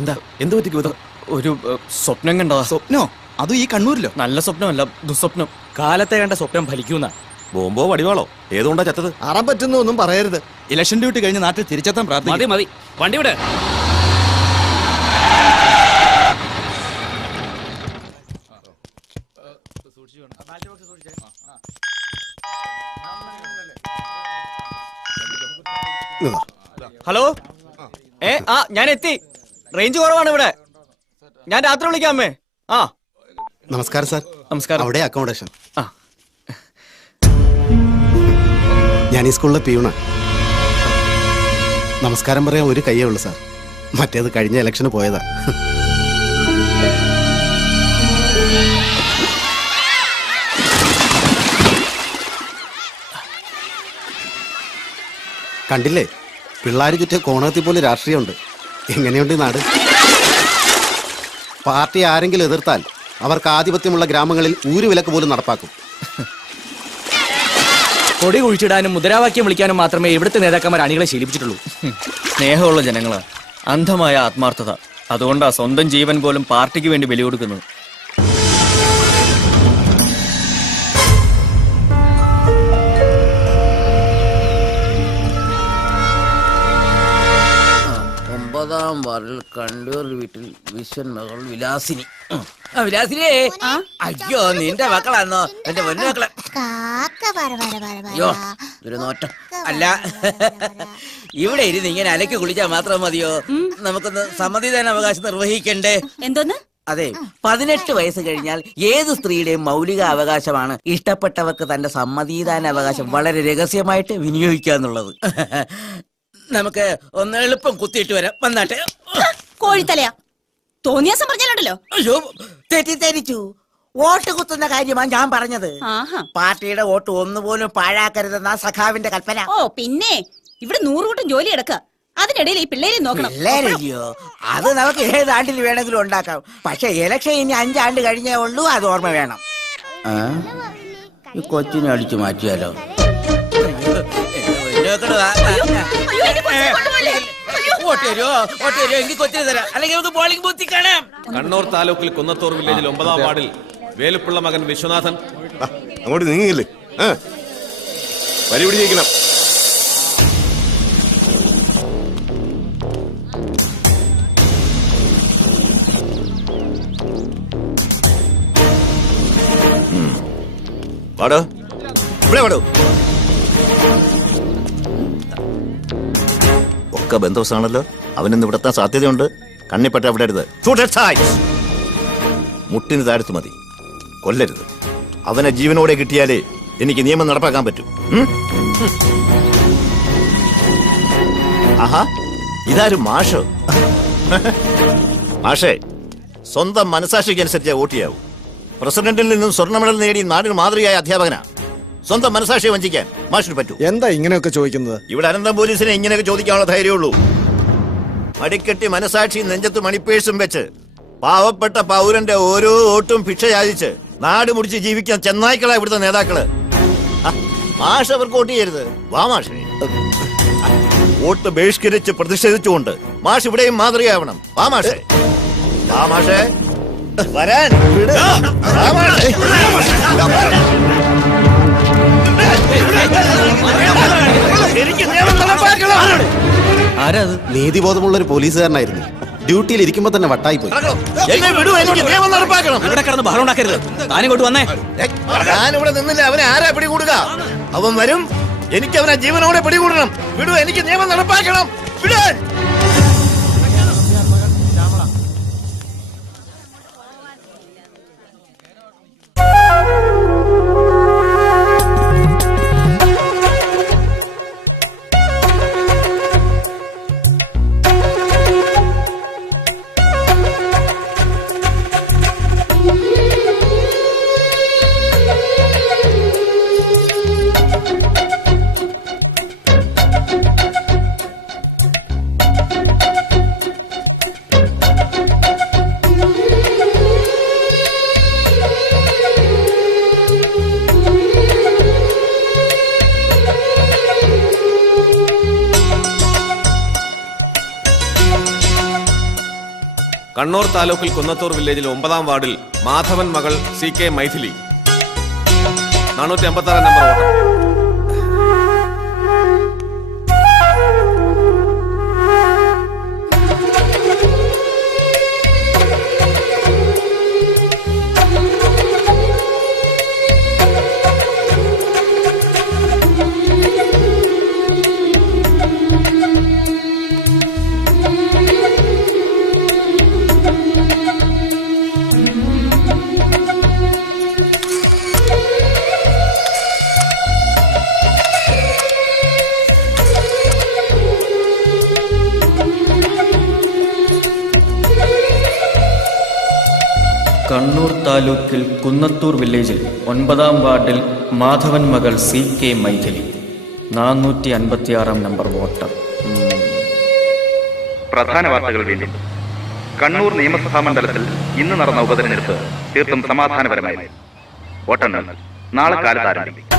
എന്താ എന്ത് പറ്റി ഗൗതം? ഒരു സ്വപ്നം കണ്ടോ? സ്വപ്നോ? അതും ഈ കണ്ണൂരിലോ? നല്ല സ്വപ്നമല്ല, ദുസ്വപ്നം. കാലത്തെ കണ്ട സ്വപ്നം ഫലിക്കുന്ന. ബോംബോ വടിവാളോ ഏതുകൊണ്ടാ ചത്തത്? അറാൻ പറ്റുന്ന ഒന്നും പറയരുത്. ഇലക്ഷൻ ഡ്യൂട്ടി കഴിഞ്ഞ് നാട്ടിൽ തിരിച്ചെത്താൻ പ്രാർത്ഥിക്കും. മതി വണ്ടി വിടെ. ഹലോ, ഞാൻ എത്തി. റേഞ്ച് കുറവാണ് ഇവിടെ. ഞാൻ രാത്രി വിളിക്കാമേ. നമസ്കാരം സാർ. നമസ്കാരം. അവിടെ അക്കോമഡേഷൻ. ആ, ഞാൻ ഈ സ്കൂളിലെ പിയൂണാ. നമസ്കാരം പറയാൻ ഒരു കയ്യേ ഉള്ളൂ സാർ. മറ്റേത് കഴിഞ്ഞ ഇലക്ഷന് പോയതാ. കണ്ടില്ലേ, പിള്ളേർ ചുറ്റ കോണകത്തിൽ പോലെ രാഷ്ട്രീയമുണ്ട്. എങ്ങനെയുണ്ട് ഈ നാട്? പാർട്ടി ആരെങ്കിലും എതിർത്താൽ അവർക്ക് ആധിപത്യമുള്ള ഗ്രാമങ്ങളിൽ ഊരുവിലക്ക് പോലും നടപ്പാക്കും. കൊടി കുഴിച്ചിടാനും മുദ്രാവാക്യം വിളിക്കാനും മാത്രമേ ഇവിടുത്തെ നേതാക്കന്മാർ അണികളെ ശീലിപ്പിച്ചിട്ടുള്ളൂ. സ്നേഹമുള്ള ജനങ്ങളാ, അന്ധമായ ആത്മാർത്ഥത. അതുകൊണ്ടാ സ്വന്തം ജീവൻ പോലും പാർട്ടിക്ക് വേണ്ടി ബലി കൊടുക്കുന്നത്. ഒമ്പതാം വാർഡിൽ കണ്ടൂർ വീട്ടിൽ വിശ്വൻ മകൾ വിലാസിനി. വിലാസിനിയേ, അയ്യോ നിന്റെ മക്കളാന്നോ? എന്റെ പൊന്നു മക്കളെ. അയ്യോ ഒരു നോട്ടം. അല്ല, ഇവിടെ ഇരുന്ന് ഇങ്ങനെ അലക്കി കുളിച്ചാൽ മാത്രം മതിയോ? നമുക്കൊന്ന് സമ്മതിദാന അവകാശം നിർവഹിക്കണ്ടേ? എന്തോന്ന്? അതെ, 18 വയസ്സ് കഴിഞ്ഞാൽ ഏത് സ്ത്രീയുടെയും മൗലിക അവകാശമാണ് ഇഷ്ടപ്പെട്ടവർക്ക് തന്റെ സമ്മതിദാന അവകാശം വളരെ രഹസ്യമായിട്ട് വിനിയോഗിക്കാന്നുള്ളത്. നമുക്ക് ഒന്ന് എളുപ്പം കുത്തിയിട്ട് വരാം. വന്നാട്ടെ. കോഴിത്തലയാ, തോന്നിയാസം പറഞ്ഞാലുണ്ടല്ലോ. അയ്യോ തെറ്റിദ്ധരിച്ചു. വോട്ട് കുത്തുന്ന കാര്യമാണ് ഞാൻ പറഞ്ഞത്. പാർട്ടിയുടെ വോട്ട് ഒന്നുപോലും പാഴാക്കരുതെന്ന സഖാവിന്റെ കൽപ്പന. ഓ പിന്നെ ഇവിടെ 100 കൂട്ടം ജോലി എടുക്ക. അതിനിടയിൽ ഈ പിള്ളേരെ നോക്കണം. പിള്ളേരല്ലയോ, അത് നമുക്ക് ഏത് ആണ്ടിൽ വേണമെങ്കിലും ഉണ്ടാക്കാം. പക്ഷെ ഇലക്ഷൻ ഇനി 5 ആണ്ട് കഴിഞ്ഞേ ഉള്ളൂ. അത് ഓർമ്മ വേണം. ഈ കൊച്ചിനെ അടിച്ചു മാറ്റിയാലോ? കണ്ണൂർ താലൂക്കിൽ കുന്നത്തൂർ വില്ലേജിൽ 9-ാം വാർഡിൽ വേലുപ്പിള്ള മകൻ വിശ്വനാഥൻ. അങ്ങോട്ട് നീങ്ങില്ലേ? പരിപിടിക്കണം. വാടോ, ഇവിടെ വാടോ. ഒക്കെ ബന്ധവസാണല്ലോ. അവനിന്ന് ഇവിടെത്താൻ സാധ്യതയുണ്ട്. കണ്ണിപ്പറ്റ വിടരുത്. മുട്ടിന് താഴ്ത്തു മതി, കൊല്ലരുത്. അവനെ ജീവനോടെ കിട്ടിയാലേ എനിക്ക് നിയമം നടപ്പാക്കാൻ പറ്റൂ. ആഹാ, ഇതാരും മാഷോ? മാഷേ, സ്വന്തം മനസാക്ഷിക്ക് അനുസരിച്ച് വോട്ട് ചെയ്യാവൂ. പ്രസിഡന്റിൽ നിന്നും സ്വർണ്ണ മെഡൽ നേടി നാടിന് മാതൃകയായ അധ്യാപകനാ. സ്വന്തം മനസാക്ഷിയെ വഞ്ചിക്കാൻ മാഷിന് പറ്റൂ. എന്താ ഇങ്ങനെയൊക്കെ ചോദിക്കുന്നത്? ഇവിടെ അനന്തം പോലീസിനെ ഇങ്ങനെയൊക്കെ ചോദിക്കാനുള്ള ധൈര്യമുള്ളൂ. മടിക്കെട്ടി മനസാക്ഷി നെഞ്ചത്ത് മണിപ്പേഴ്സും വെച്ച് പാവപ്പെട്ട പൗരന്റെ ഓരോ വോട്ടും ഭിക്ഷ യാചിച്ച് നാട് മുടിച്ച് ജീവിക്കാൻ ചെന്നായ്ക്കളാ ഇവിടുത്തെ നേതാക്കള്. മാഷ് അവർക്ക് വോട്ട് ചെയ്യരുത്. വാ മാഷേ, വോട്ട് ബഹിഷ്കരിച്ച് പ്രതിഷേധിച്ചുകൊണ്ട് മാഷ് ഇവിടെയും മാതൃകയാവണം. വാ മാഷേ, വാ മാഷേ, വരാൻ. ആരാത്? നീതിബോധമുള്ള ഒരു പോലീസുകാരനായിരുന്നു. ഡ്യൂട്ടിയിൽ ഇരിക്കുമ്പോ തന്നെ വട്ടായി പോയി. ഇവിടെ കിടന്ന് ബഹളം ഉണ്ടാക്കരുത്. താനിങ്ങോട്ട് വന്നേ. ഞാനിവിടെ നിന്നില്ല. അവനെ ആരാ പിടികൂടുക? അവൻ വരും. എനിക്ക് അവനെ ജീവനോടെ പിടികൂടണം. വിടൂ, എനിക്ക് നിയമം നടപ്പാക്കണം. വിടാൻ. കണ്ണൂർ താലൂക്കിൽ കുന്നത്തൂർ വില്ലേജിൽ 9-ാം വാർഡിൽ മാധവൻ മകൾ CK Mythili 456 number voter. Kannur താലൂക്കിൽ കുന്നത്തൂർ വില്ലേജിൽ 9-ാം വാർഡിൽ മാധവൻ മകൾ CK മൈഥിലി 456 നമ്പർ വോട്ടർ. പ്രധാന വാർത്തകൾ വീണ്ടും. കണ്ണൂർ നിയമസഭാ മണ്ഡലത്തിൽ ഇന്ന് നടന്ന ഉപതെരഞ്ഞെടുപ്പ് തീർത്തും സമാധാനപരമായി. വോട്ടെണ്ണൽ നാളെ കാലത്ത് ആരംഭിക്കും.